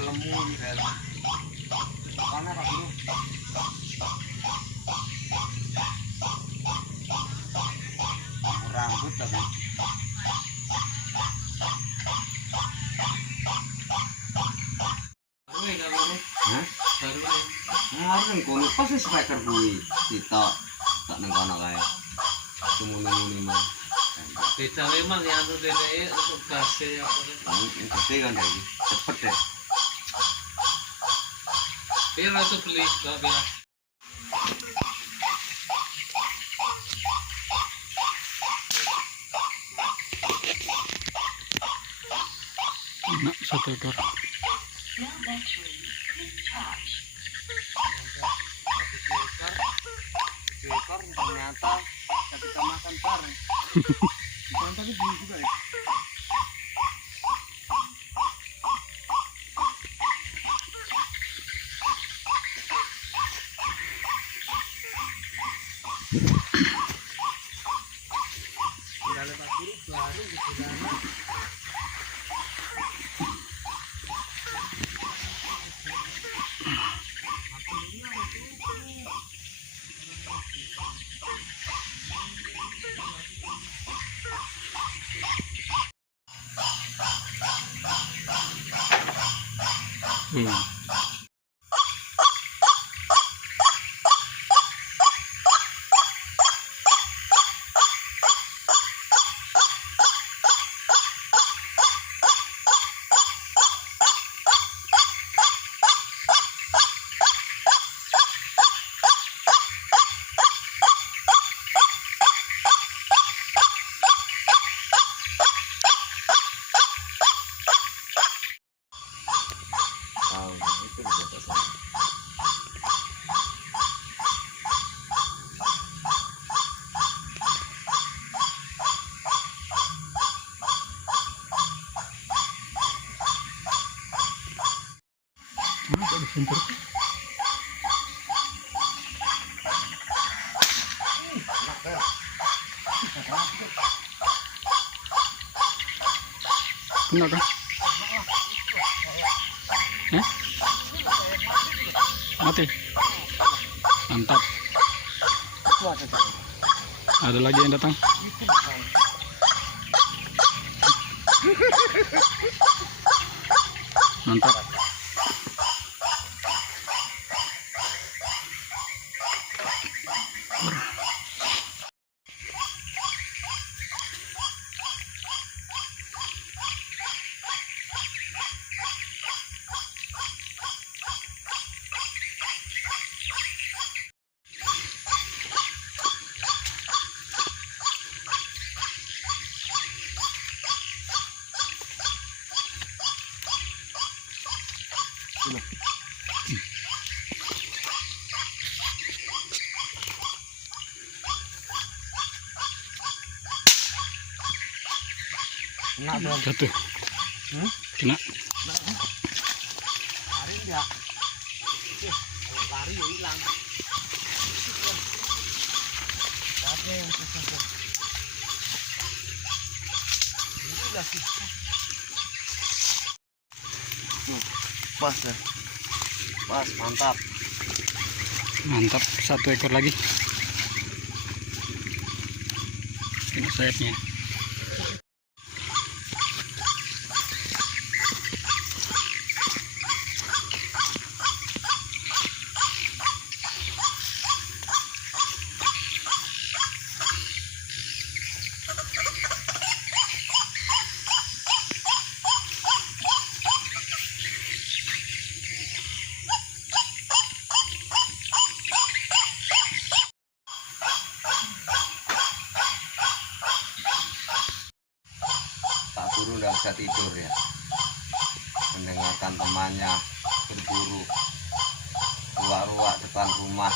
lemu gitu. Mana Pak Guru? Rambut tapi. Hah? Ngareng kono pas wis speaker kuwi sitok tak nang kono kae. Sumuni-muni mah. Beda memang ya anu DDE untuk gase apa Kamu yang gede kan iki. Cepet deh. biar itu beli juga biar Enak satu ekor. Ekor ternyata ketika makan bareng. Bukan tadi beli juga ya. Udah lepas dulu baru di sana. Itu bisa pasang. Ada di sumber. Enak kan? Mati. Mantap. Ada lagi yang datang. Mantap. Enak dong. Jatuh. Kena. Lari enggak? Kalau lari ya hilang. Oke, ini lagi. Pas ya. Pas, mantap. Mantap, satu ekor lagi. Kena sayapnya. Pak Guru nggak bisa tidur ya, mendengarkan temannya berburu ruak-ruak depan rumah.